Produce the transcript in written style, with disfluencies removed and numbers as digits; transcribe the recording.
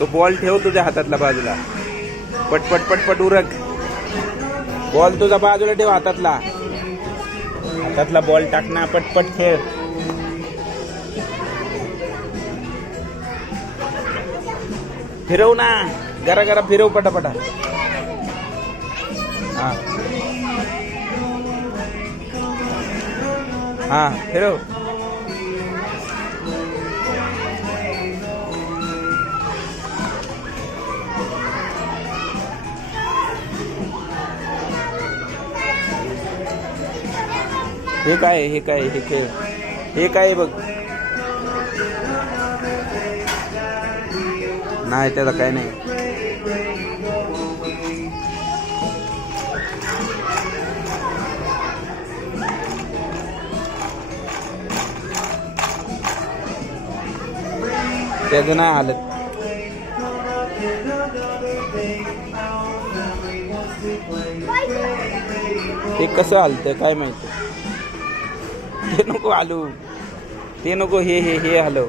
तो बॉल ठेव तुझ्या हातातला बाजूला. पट पट पट पट उरक. बॉल तुझा बाजूला ठेव हातातला. हातातला बॉल टाक ना. पटपट खेळ. फिरव ना. गरा गरा फिरव पटापटा. हा हा फिरव. हे काय हे काय हे खेळ हे काय बघ. नाही त्याला काय नाही. त्याचं नाही हालत. ते कसं हालतंय काय माहिती. ते नको हालू. ते नको. हे हलव.